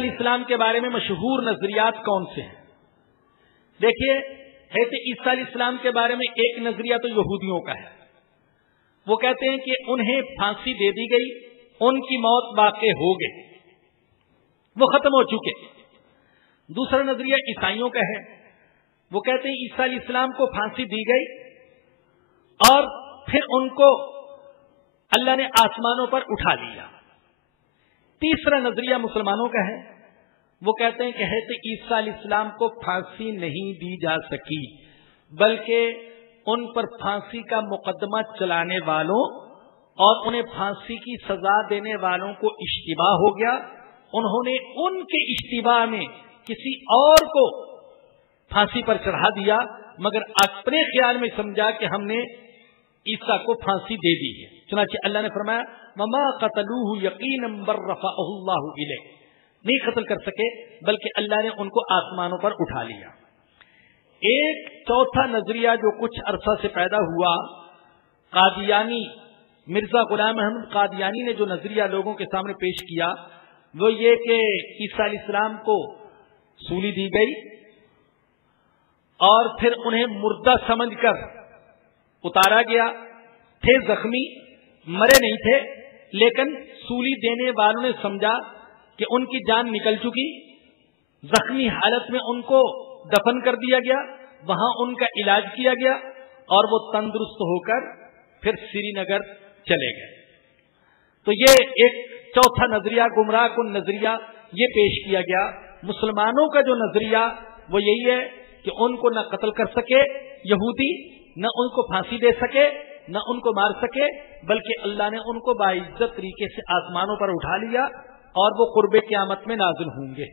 علیہ السلام کے بارے میں مشہور نظریات کون سے ہیں؟ دیکھیے، حضرت عیسیٰ علیہ السلام کے بارے میں ایک نظریہ تو یہودیوں کا ہے. وہ کہتے ہیں کہ انہیں پھانسی دے دی گئی، ان کی موت واقع ہو گئی، وہ ختم ہو چکے. دوسرا نظریہ عیسائیوں کا ہے. وہ کہتے ہیں عیسیٰ علیہ السلام کو پھانسی دی گئی اور پھر ان کو اللہ نے آسمانوں پر اٹھا لیا. تیسرا نظریہ مسلمانوں کا ہے. وہ کہتے ہیں کہ حضرت عیسیٰ علیہ السلام کو پھانسی نہیں دی جا سکی، بلکہ ان پر پھانسی کا مقدمہ چلانے والوں اور انہیں پھانسی کی سزا دینے والوں کو اشتباہ ہو گیا. انہوں نے ان کے اشتباہ میں کسی اور کو پھانسی پر چڑھا دیا، مگر اپنے خیال میں سمجھا کہ ہم نے عیسیٰ کو پھانسی دے دی ہے. چنانچہ اللہ نے فرمایا وما قتلوه یقینا بل رفعه اللہ الیہ، نہیں قتل کر سکے بلکہ اللہ نے ان کو آسمانوں پر اٹھا لیا. ایک چوتھا نظریہ جو کچھ عرصہ سے پیدا ہوا، قادیانی مرزا غلام احمد قادیانی نے جو نظریہ لوگوں کے سامنے پیش کیا وہ یہ کہ عیسیٰ علیہ السلام کو سولی دی گئی اور پھر انہیں مردہ سمجھ کر اتارا گیا. تھے زخمی، مرے نہیں تھے، لیکن سولی دینے والوں نے سمجھا کہ ان کی جان نکل چکی، زخمی حالت میں ان کو دفن کر دیا گیا، وہاں ان کا علاج کیا گیا اور وہ تندرست ہو کر پھر سری نگر چلے گئے. تو یہ ایک چوتھا نظریہ، گمراہ کن نظریہ یہ پیش کیا گیا. مسلمانوں کا جو نظریہ وہ یہی ہے کہ ان کو نہ قتل کر سکے یہودی، نہ ان کو پھانسی دے سکے، نہ ان کو مار سکے، بلکہ اللہ نے ان کو باعزت طریقے سے آسمانوں پر اٹھا لیا اور وہ قرب قیامت میں نازل ہوں گے.